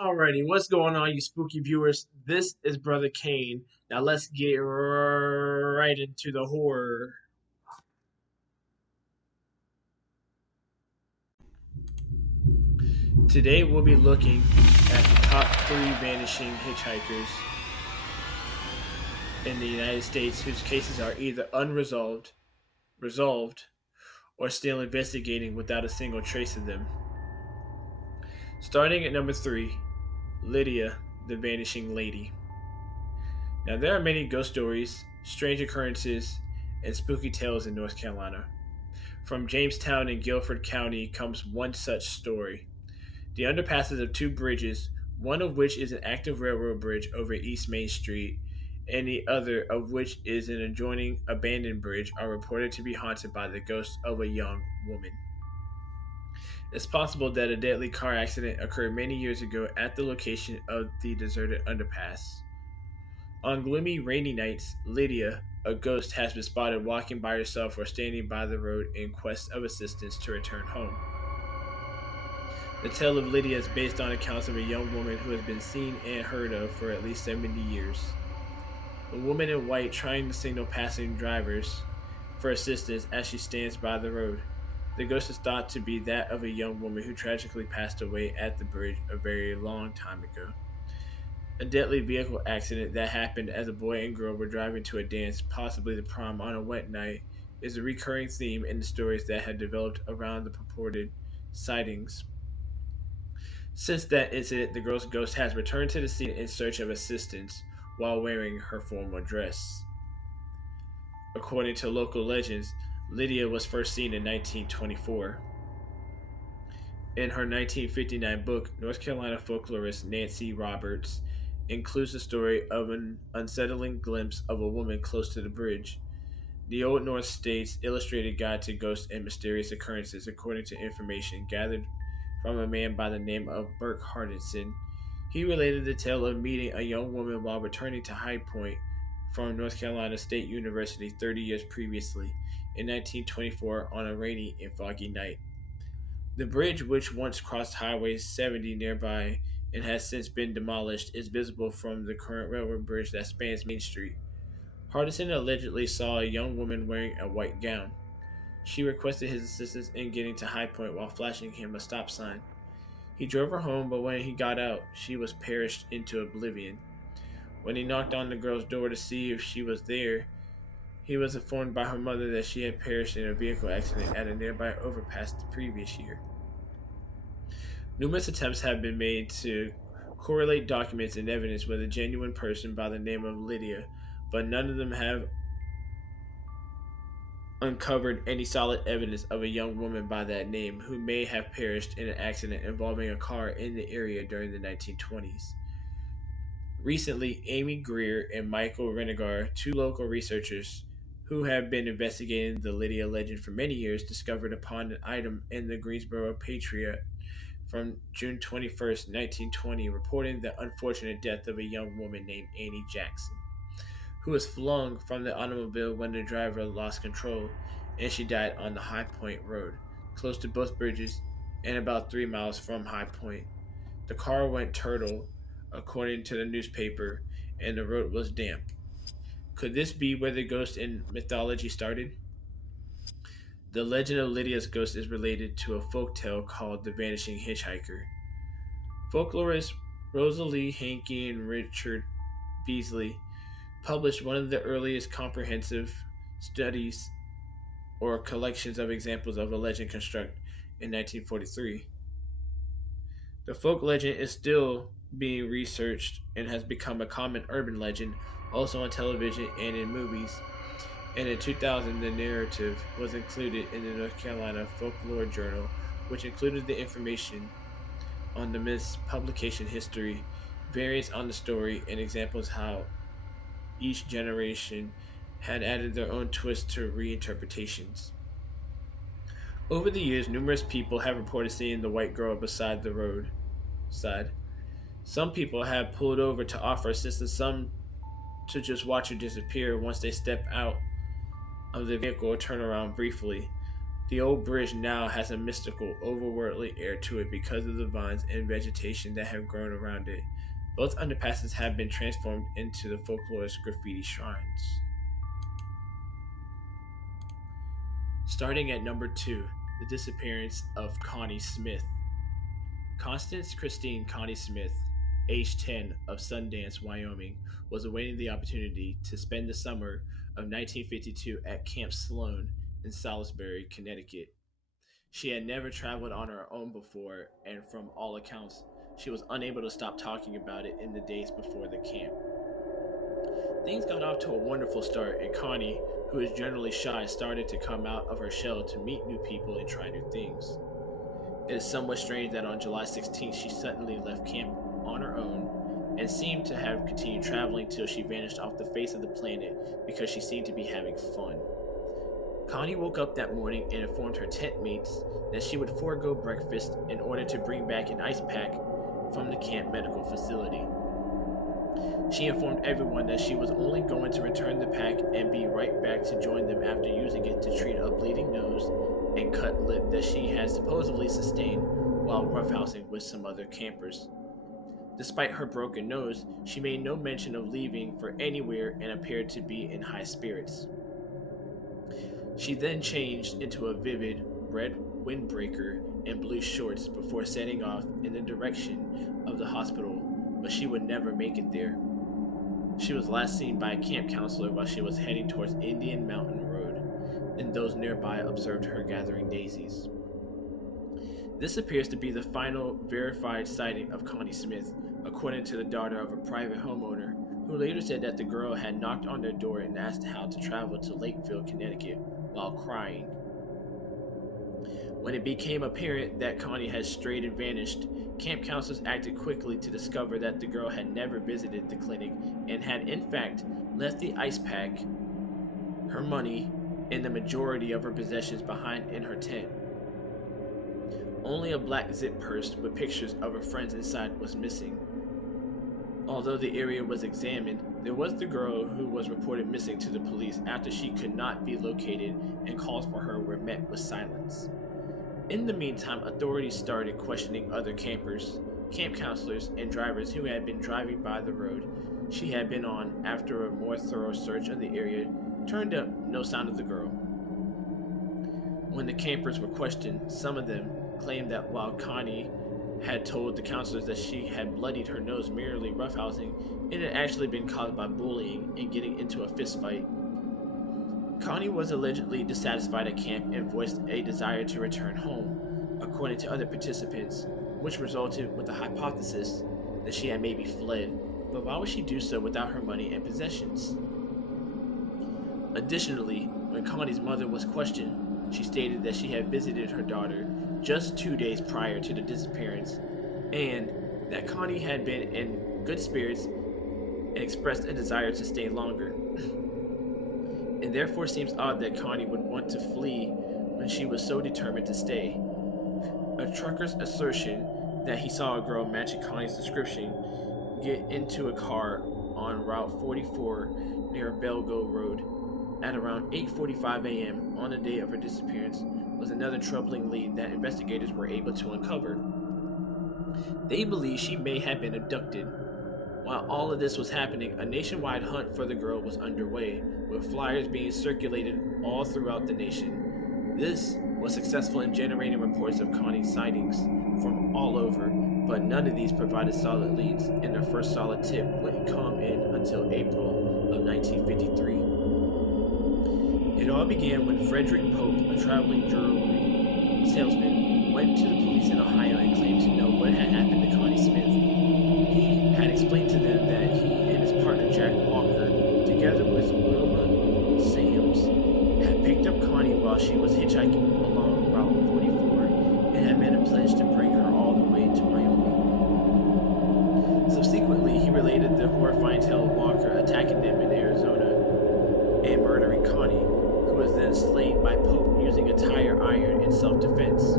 Alrighty, what's going on, you spooky viewers? This is Brother Kane. Now let's get right into the horror. Today we'll be looking at the top three vanishing hitchhikers in the United States whose cases are either resolved, or still investigating without a single trace of them. Starting at number three, Lydia, the Vanishing Lady. Now there are many ghost stories, strange occurrences, and spooky tales in North Carolina. From Jamestown in Guilford County comes one such story. The underpasses of two bridges, one of which is an active railroad bridge over East Main Street, and the other of which is an adjoining abandoned bridge, are reported to be haunted by the ghost of a young woman. It's possible that a deadly car accident occurred many years ago at the location of the deserted underpass. On gloomy, rainy nights, Lydia, a ghost, has been spotted walking by herself or standing by the road in quest of assistance to return home. The tale of Lydia is based on accounts of a young woman who has been seen and heard of for at least 70 years. A woman in white trying to signal passing drivers for assistance as she stands by the road. The ghost is thought to be that of a young woman who tragically passed away at the bridge a very long time ago. A deadly vehicle accident that happened as a boy and girl were driving to a dance, possibly the prom, on a wet night, is a recurring theme in the stories that had developed around the purported sightings. Since that incident, the girl's ghost has returned to the scene in search of assistance while wearing her formal dress. According to local legends, Lydia was first seen in 1924. In her 1959 book, North Carolina folklorist Nancy Roberts includes the story of an unsettling glimpse of a woman close to the bridge. The Old North states illustrated guide to ghosts and mysterious occurrences according to information gathered from a man by the name of Burke Hardison. He related the tale of meeting a young woman while returning to High Point from North Carolina State University 30 years previously, in 1924, on a rainy and foggy night. The bridge, which once crossed Highway 70 nearby and has since been demolished, is visible from the current railroad bridge that spans Main Street. Hardison allegedly saw a young woman wearing a white gown. She requested his assistance in getting to High Point while flashing him a stop sign. He drove her home, but when he got out, she was perished into oblivion. When he knocked on the girl's door to see if she was there, he was informed by her mother that she had perished in a vehicle accident at a nearby overpass the previous year. Numerous attempts have been made to correlate documents and evidence with a genuine person by the name of Lydia, but none of them have uncovered any solid evidence of a young woman by that name who may have perished in an accident involving a car in the area during the 1920s. Recently, Amy Greer and Michael Renegar, two local researchers who have been investigating the Lydia legend for many years, discovered upon an item in the Greensboro Patriot from June 21st, 1920, reporting the unfortunate death of a young woman named Annie Jackson, who was flung from the automobile when the driver lost control, and she died on the High Point Road, close to both bridges and about 3 miles from High Point. The car went turtle, according to the newspaper, and the road was damp. Could this be where the ghost in mythology started? The legend of Lydia's ghost is related to a folk tale called The Vanishing Hitchhiker. Folklorists Rosalie Hankey and Richard Beasley published one of the earliest comprehensive studies or collections of examples of a legend construct in 1943. The folk legend is still being researched and has become a common urban legend, also on television and in movies. And in 2000, the narrative was included in the North Carolina Folklore Journal, which included the information on the myth's publication history, variants on the story, and examples how each generation had added their own twist to reinterpretations. Over the years, numerous people have reported seeing the white girl beside the roadside. Some people have pulled over to offer assistance, some to just watch her disappear once they step out of the vehicle or turn around briefly. The old bridge now has a mystical, overworldly air to it because of the vines and vegetation that have grown around it. Both underpasses have been transformed into the folklorist graffiti shrines. Starting at number 2, the disappearance of Connie Smith. Constance Christine Connie Smith, age 10, of Sundance, Wyoming, was awaiting the opportunity to spend the summer of 1952 at Camp Sloan in Salisbury, Connecticut. She had never traveled on her own before, and from all accounts, she was unable to stop talking about it in the days before the camp. Things got off to a wonderful start, and Connie, who is generally shy, started to come out of her shell to meet new people and try new things. It is somewhat strange that on July 16th she suddenly left camp on her own and seemed to have continued traveling till she vanished off the face of the planet because she seemed to be having fun. Connie woke up that morning and informed her tent mates that she would forego breakfast in order to bring back an ice pack from the camp medical facility. She informed everyone that she was only going to return the pack and be right back to join them after using it to treat a bleeding nose and cut lip that she had supposedly sustained while roughhousing with some other campers. Despite her broken nose, she made no mention of leaving for anywhere and appeared to be in high spirits. She then changed into a vivid red windbreaker and blue shorts before setting off in the direction of the hospital, but she would never make it there. She was last seen by a camp counselor while she was heading towards Indian Mountain Road, and those nearby observed her gathering daisies. This appears to be the final verified sighting of Connie Smith, according to the daughter of a private homeowner, who later said that the girl had knocked on their door and asked how to travel to Lakeville, Connecticut, while crying. When it became apparent that Connie had strayed and vanished, camp counselors acted quickly to discover that the girl had never visited the clinic and had in fact left the ice pack, her money, and the majority of her possessions behind in her tent. Only a black zip purse with pictures of her friends inside was missing. Although the area was examined, there was the girl who was reported missing to the police after she could not be located, and calls for her were met with silence. In the meantime, authorities started questioning other campers, camp counselors, and drivers who had been driving by the road she had been on. After a more thorough search of the area turned up no sign of the girl. When the campers were questioned, some of them claimed that while Connie had told the counselors that she had bloodied her nose merely roughhousing, it had actually been caused by bullying and getting into a fistfight. Connie was allegedly dissatisfied at camp and voiced a desire to return home, according to other participants, which resulted with the hypothesis that she had maybe fled. But why would she do so without her money and possessions? Additionally, when Connie's mother was questioned, she stated that she had visited her daughter just 2 days prior to the disappearance, and that Connie had been in good spirits and expressed a desire to stay longer. It therefore seems odd that Connie would want to flee when she was so determined to stay. A trucker's assertion that he saw a girl matching Connie's description get into a car on Route 44 near Belgo Road at around 8:45 a.m. on the day of her disappearance was another troubling lead that investigators were able to uncover. They believe she may have been abducted. While all of this was happening, a nationwide hunt for the girl was underway, with flyers being circulated all throughout the nation. This was successful in generating reports of Connie's sightings from all over, but none of these provided solid leads, and their first solid tip wouldn't come in until April of 1953. It all began when Frederick Pope, a traveling jewelry salesman, went to the police in Ohio and claimed to know what had happened to Connie Smith. He had explained to them that he and his partner Jack Walker, together with Wilma Sams, had picked up Connie while she was hitchhiking along Route 44 and had made a pledge to bring her all the way to Wyoming. Subsequently, he related the horrifying tale of Walker attacking them in Arizona and murdering Connie, who was then slain by Pope using a tire iron in self-defense.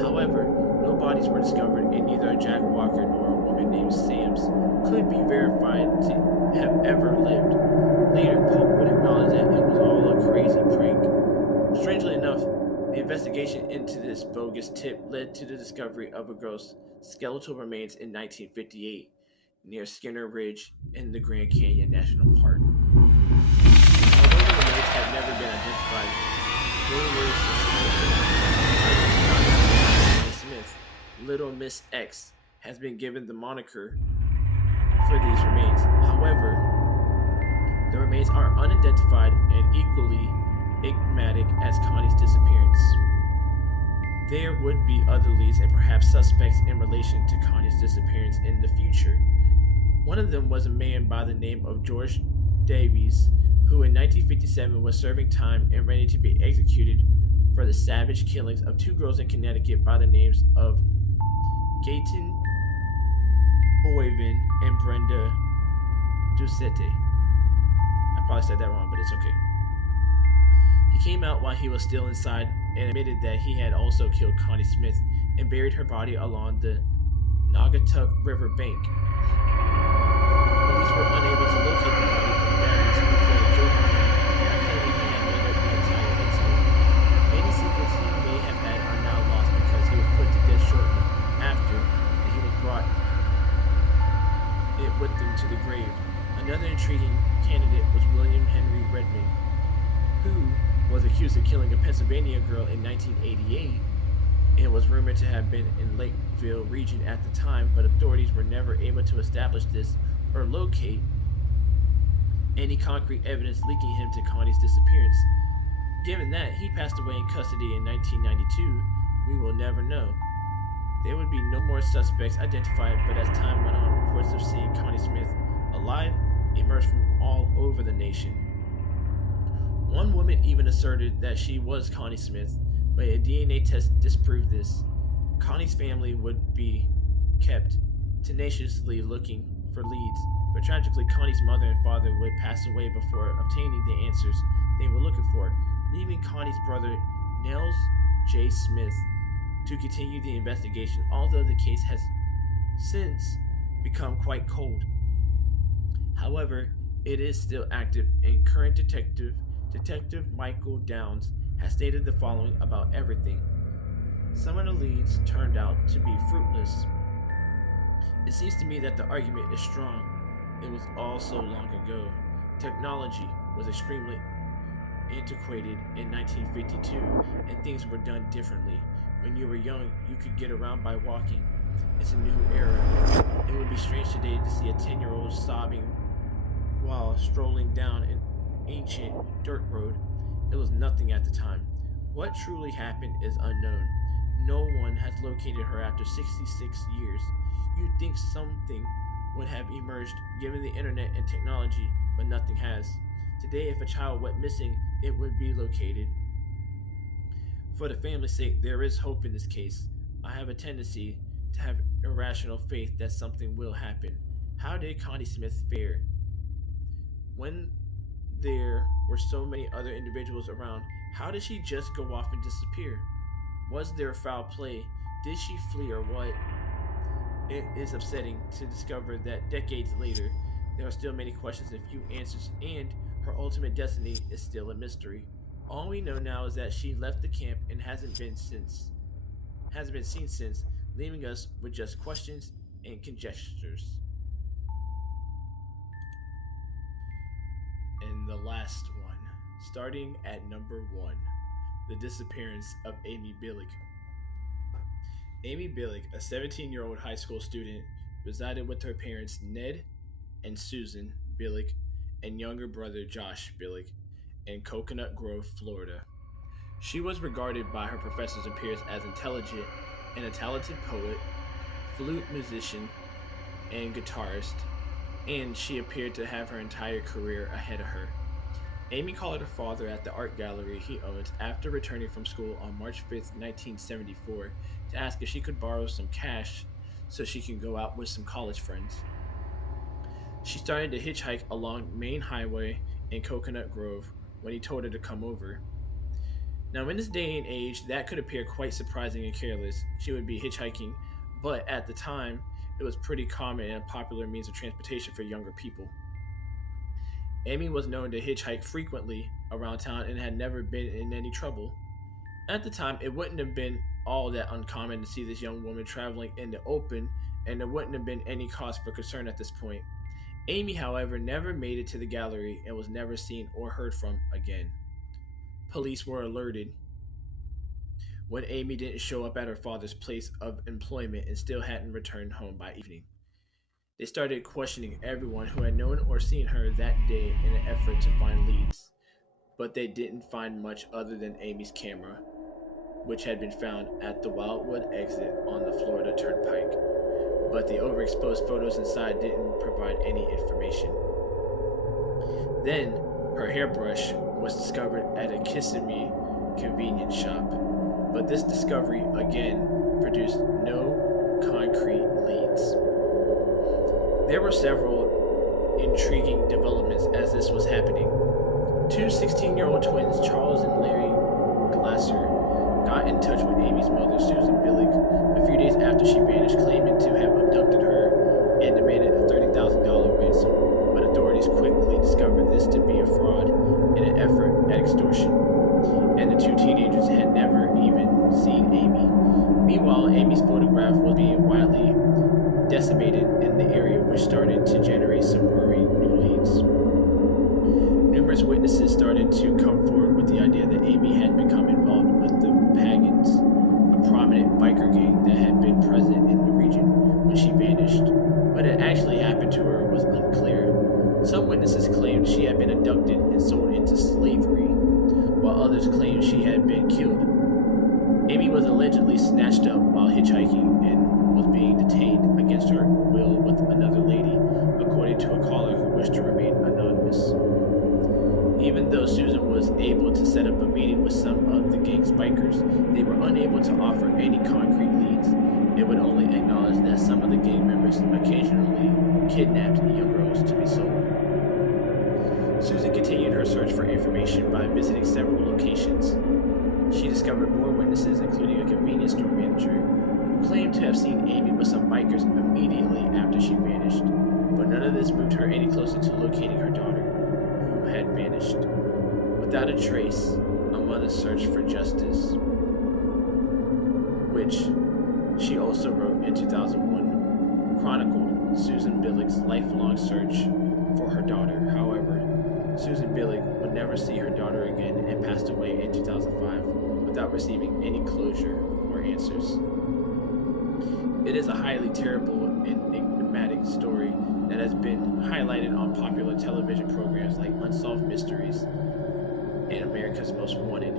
However, no bodies were discovered, and neither Jack Walker nor a woman named Sams could be verified to have ever lived. Later, Pope would acknowledge that it was all a crazy prank. Strangely enough, The investigation into this bogus tip led to the discovery of a girl's skeletal remains in 1958 near Skinner Ridge in the Grand Canyon National Park. Although the remains have never been identified, they were suspected because it's not Connie Smith. Little Miss X has been given the moniker for these remains. However, the remains are unidentified and equally enigmatic as Connie's disappearance. There would be other leads and perhaps suspects in relation to Connie's disappearance in the future. One of them was a man by the name of George Davies, who in 1957 was serving time and ready to be executed for the savage killings of two girls in Connecticut by the names of Gayton Boyven and Brenda Ducette. I probably said that wrong, but it's okay. He came out while he was still inside and admitted that he had also killed Connie Smith and buried her body along the Naugatuck River bank. Police were unable to locate the body, and Davies declared jokingly by claiming he had made up the entire incident. Any secrets he may have had are now lost because he was put to death shortly after, and he was brought it with them to the grave. Another intriguing candidate was William Henry Redmond, who was accused of killing a Pennsylvania girl in 1988 and was rumored to have been in Lakeville region at the time, but authorities were never able to establish this or locate any concrete evidence linking him to Connie's disappearance. Given that he passed away in custody in 1992, we will never know. There would be no more suspects identified, but as time went on, reports of seeing Connie Smith alive emerged from all over the nation. One woman even asserted that she was Connie Smith, but a DNA test disproved this. Connie's family would be kept tenaciously looking for leads, but tragically, Connie's mother and father would pass away before obtaining the answers they were looking for, leaving Connie's brother, Nels J. Smith, to continue the investigation, although the case has since become quite cold. However, it is still active, and current Detective Michael Downs, has stated the following about everything. Some of the leads turned out to be fruitless. It seems to me that the argument is strong. It was all so long ago. Technology was extremely antiquated in 1952, and things were done differently. When you were young, you could get around by walking. It's a new era. It would be strange today to see a 10-year-old sobbing while strolling down an ancient dirt road. It was nothing at the time. What truly happened is unknown. No one has located her after 66 years. You'd think something would have emerged given the internet and technology, but nothing has. Today, if a child went missing, it would be located. For the family's sake, there is hope in this case. I have a tendency to have irrational faith that something will happen. How did Connie Smith fare? When there were so many other individuals around, how did she just go off and disappear? Was there foul play? Did she flee or what? It is upsetting to discover that decades later, there are still many questions and few answers, and her ultimate destiny is still a mystery. All we know now is that she left the camp and hasn't been seen since, leaving us with just questions and conjectures. And the last one, starting at number one, the disappearance of Amy Billick. Amy Billick, a 17-year-old high school student, resided with her parents Ned and Susan Billick and younger brother Josh Billick in Coconut Grove, Florida. She was regarded by her professors and peers as intelligent and a talented poet, flute musician, and guitarist, and she appeared to have her entire career ahead of her. Amy called her father at the art gallery he owns after returning from school on March 5th, 1974, to ask if she could borrow some cash so she can go out with some college friends. She started to hitchhike along Main Highway in Coconut Grove when he told her to come over. Now, in this day and age, that could appear quite surprising and careless. She would be hitchhiking, but at the time, it was pretty common and a popular means of transportation for younger people. Amy was known to hitchhike frequently around town and had never been in any trouble. At the time, it wouldn't have been all that uncommon to see this young woman traveling in the open, and there wouldn't have been any cause for concern at this point. Amy, however, never made it to the gallery and was never seen or heard from again. Police were alerted when Amy didn't show up at her father's place of employment and still hadn't returned home by evening. They started questioning everyone who had known or seen her that day in an effort to find leads, but they didn't find much other than Amy's camera, which had been found at the Wildwood exit on the Florida Turnpike. But the overexposed photos inside didn't provide any information. Then, her hairbrush was discovered at a Kissimmee convenience shop, but this discovery again produced no concrete leads. There were several intriguing developments as this was happening. Two 16-year-old twins, Charles and Larry Glasser, got in touch with Amy's mother, Susan Billig, a few days after she vanished, claiming to have abducted her and demanded a $30,000 ransom. But authorities quickly discovered this to be a fraud in an effort at extortion, and the two teenagers had never even seen Amy. Meanwhile, Amy's photograph was being widely decimated in the area, which started to generate some worrying new leads. Numerous witnesses started to come forward with the idea that Amy had become involved with the Pagans, a prominent biker gang that had been present in the region when she vanished. What had actually happened to her was unclear. Some witnesses claimed she had been abducted and sold into slavery, while others claimed she had been killed. Amy was allegedly snatched up while hitchhiking and was being detained against her will with another lady, according to a caller who wished to remain anonymous. Even though Susan was able to set up a meeting with some of the gang's bikers, they were unable to offer any concrete leads. It would only acknowledge that some of the gang members occasionally kidnapped young girls to be sold. Susan continued her search for information by visiting several locations. She discovered more witnesses, including a convenience store manager, who claimed to have seen Amy with some bikers immediately after she vanished, but none of this moved her any closer to locating her daughter, who had vanished. Without a trace, a mother searched for justice, which she also wrote in 2001, chronicled Susan Billig's lifelong search for her daughter. However, Susan Billig would never see her daughter again and passed away in 2005 without receiving any closure or answers. It is a highly terrible and enigmatic story that has been highlighted on popular television programs like Unsolved Mysteries and America's Most Wanted.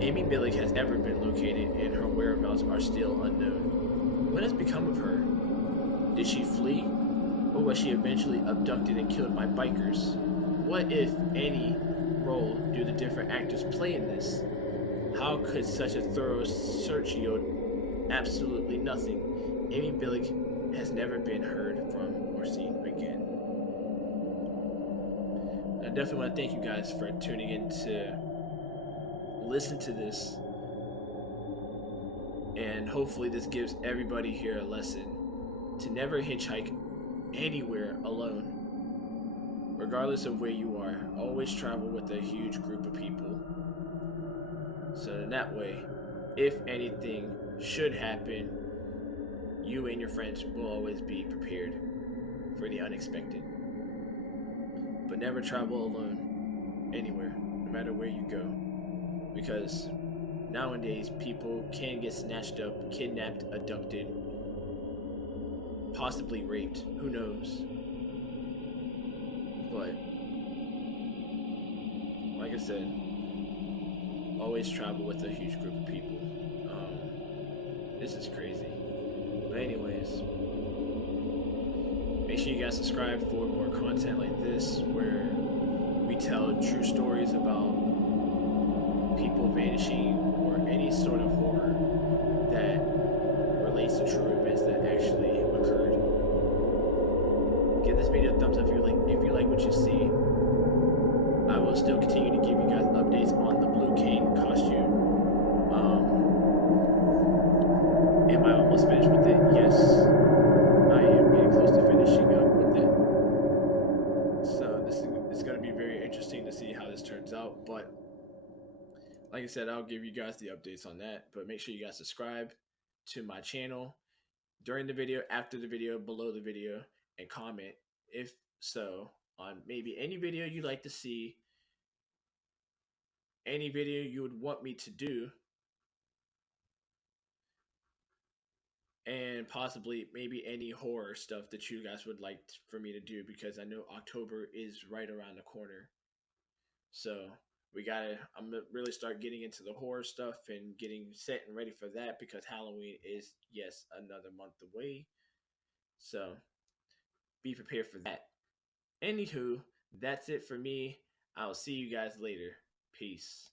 Amy Billig has never been located and her whereabouts are still unknown. What has become of her? Did she flee? Or was she eventually abducted and killed by bikers? What, if any, role do the different actors play in this? How could such a thorough search yield absolutely nothing? Amy Billig has never been heard from or seen again. I definitely want to thank you guys for tuning in to listen to this, and hopefully this gives everybody here a lesson to never hitchhike anywhere alone. Regardless of where you are, always travel with a huge group of people. So in that way, if anything should happen, you and your friends will always be prepared for the unexpected. But never travel alone anywhere, no matter where you go. Because nowadays, people can get snatched up, kidnapped, abducted, possibly raped. Who knows? But, like I said, always travel with a huge group of people. This is crazy. But anyways, make sure you guys subscribe for more content like this, where we tell true stories about people vanishing or any sort of horror that relates to true events that actually occurred. Give this video a thumbs up if you like what you see. I will still continue to give you guys updates on the blue Kane costume. Am I almost finished with it? Yes, I am getting close to finishing up with it. So it's going to be very interesting to see how this turns out. But like I said, I'll give you guys the updates on that. But make sure you guys subscribe to my channel during the video, after the video, below the video, and comment if so on maybe any video you'd like to see, any video you would want me to do, and possibly maybe any horror stuff that you guys would like for me to do because I know October is right around the corner. So I'm gonna really start getting into the horror stuff and getting set and ready for that because Halloween is, yes, another month away. So be prepared for that. Anywho, that's it for me. I'll see you guys later. Peace.